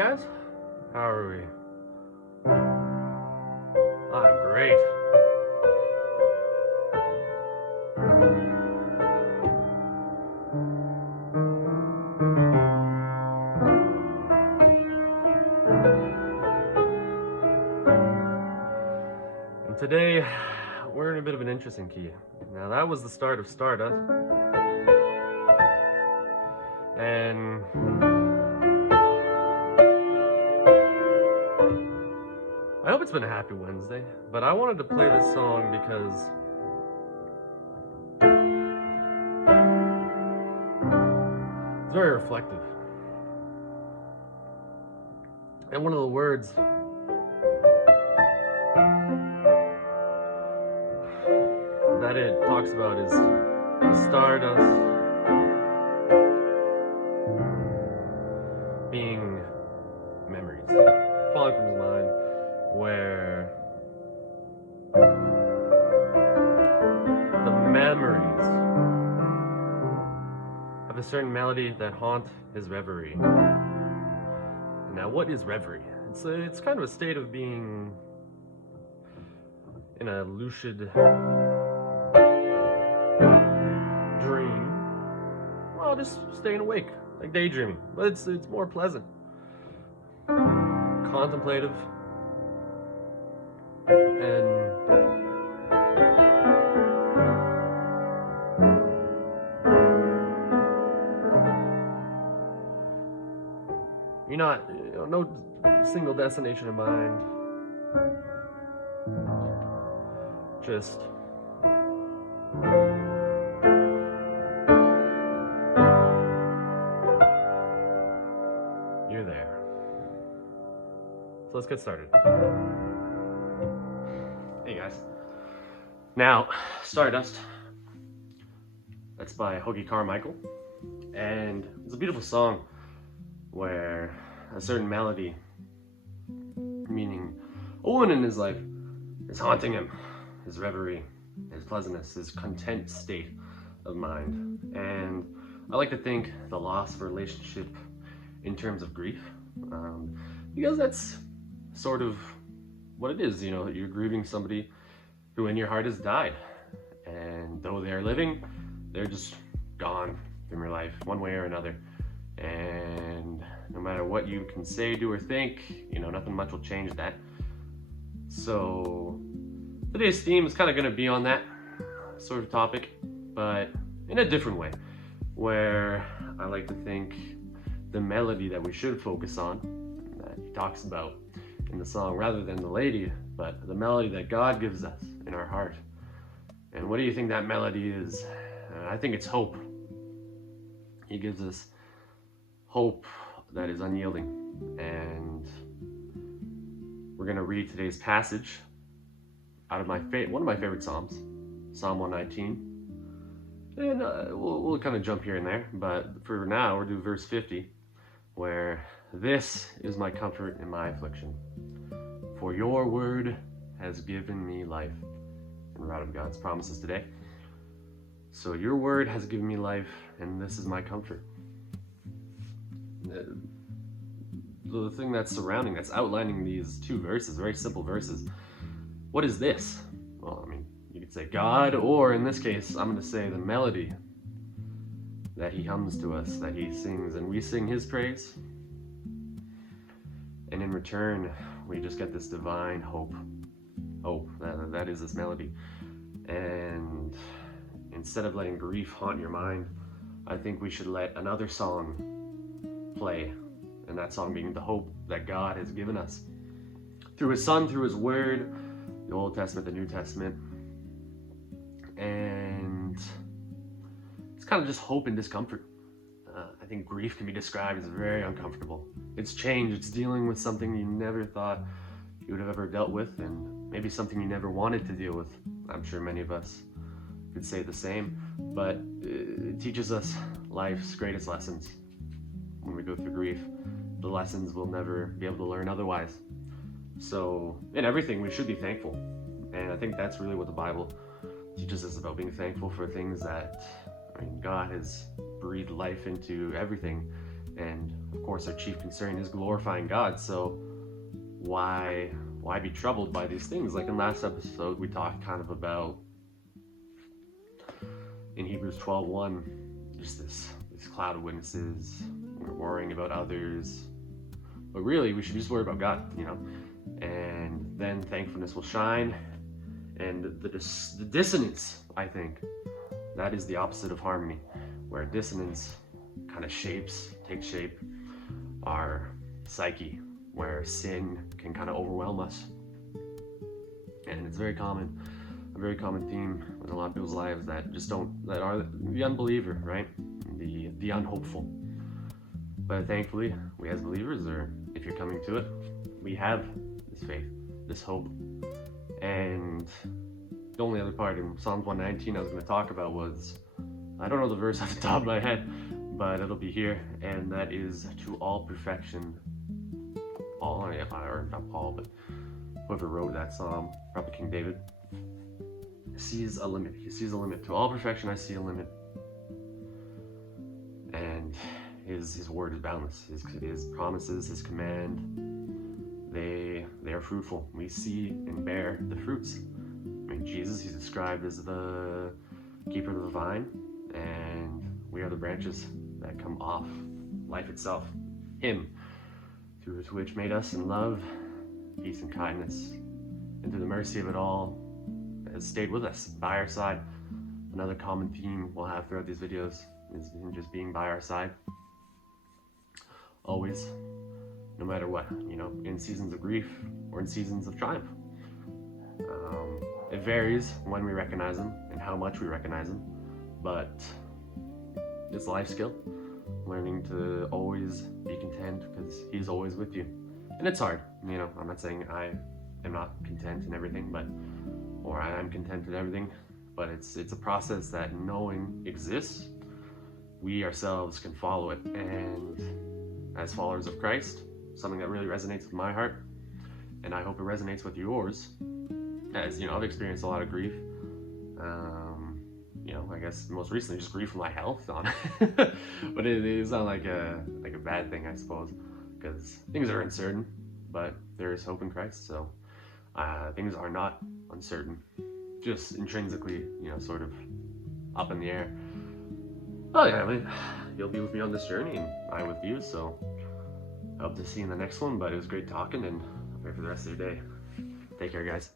guys. How are we? I'm great. And today, we're in a bit of an interesting key. Now, that was the start of Stardust. And I hope it's been a happy Wednesday, but I wanted to play this song because it's very reflective. And one of the words that it talks about is the stardust being memories falling from his mind, where the memories of a certain melody that haunt his reverie. Now, what is reverie? It's kind of a state of being in a lucid dream, well, just staying awake, like daydreaming, but it's more pleasant, contemplative, and you're not, no single destination in mind, just you're there. So let's get started. Hey guys. Now, Stardust. That's by Hoagie Carmichael. And it's a beautiful song where a certain melody, meaning a woman in his life, is haunting him, his reverie, his pleasantness, his content state of mind. And I like to think the loss of a relationship in terms of grief, because that's sort of what it is. You know, you're grieving somebody who in your heart has died, and though they're living, they're just gone from your life one way or another. And no matter what you can say, do, or think, nothing much will change that. So today's theme is kind of going to be on that sort of topic, but in a different way, where I like to think the melody that we should focus on, that he talks about in the song, rather than the lady, but the melody that God gives us in our heart. And what do you think that melody is? I think it's hope. He gives us hope that is unyielding. And we're going to read today's passage out of one of my favorite Psalms, Psalm 119. And we'll kind of jump here and there, but for now we'll do verse 50, where this is my comfort in my affliction, for your word has given me life. And we're out of God's promises today. So your word has given me life, and this is my comfort. The thing that's outlining these two verses, very simple verses. What is this? Well, you could say God, or in this case, I'm going to say the melody that he hums to us, that he sings, and we sing his praise. And in return, we just get this divine hope. Hope, that is this melody. And instead of letting grief haunt your mind, I think we should let another song play. And that song being the hope that God has given us through his Son, through his word, the Old Testament, the New Testament. And it's kind of just hope and discomfort. I think grief can be described as very uncomfortable. It's change, it's dealing with something you never thought you would have ever dealt with, and maybe something you never wanted to deal with. I'm sure many of us could say the same, but it teaches us life's greatest lessons. When we go through grief, the lessons we'll never be able to learn otherwise. So in everything, we should be thankful. And I think that's really what the Bible teaches us about, being thankful for things that God has breathed life into everything, And of course, our chief concern is glorifying God. So why be troubled by these things? Like in last episode, we talked kind of about in Hebrews 12:1, just this cloud of witnesses. We're worrying about others, but really we should just worry about God, and then thankfulness will shine. And the dissonance, I think, that is the opposite of harmony, where dissonance kind of takes shape our psyche, where sin can kind of overwhelm us. And it's a very common theme in a lot of people's lives that are the unbeliever, right? The unhopeful. But thankfully, we as believers, or if you're coming to it, we have this faith, this hope. And the only other part in Psalms 119 I was going to talk about was, I don't know the verse off the top of my head, but it'll be here, and that is to all perfection. Or not Paul, but whoever wrote that psalm, probably King David, sees a limit. He sees a limit. To all perfection I see a limit. And his word is boundless. His promises, his command, they are fruitful. We see and bear the fruits. I mean, Jesus, he's described as the keeper of the vine, and we are the branches that come off life itself. Him, through which made us in love, peace and kindness, and through the mercy of it all, has stayed with us, by our side. Another common theme we'll have throughout these videos is him just being by our side. Always, no matter what, in seasons of grief or in seasons of triumph. It varies when we recognize him and how much we recognize him, but it's a life skill, learning to always be content because he's always with you. And it's hard, I'm not saying I am not content in everything, or I am content in everything, but it's a process that knowing exists, we ourselves can follow it. And as followers of Christ, something that really resonates with my heart, and I hope it resonates with yours, as I've experienced a lot of grief. I guess most recently just grief from my health on but it's not like a bad thing, I suppose, because things are uncertain, but there is hope in Christ. So things are not uncertain, just intrinsically, sort of up in the air. Oh yeah, I mean, you'll be with me on this journey, and I with you. So I hope to see you in the next one. But it was great talking, and I'll pray for the rest of your day. Take care, guys.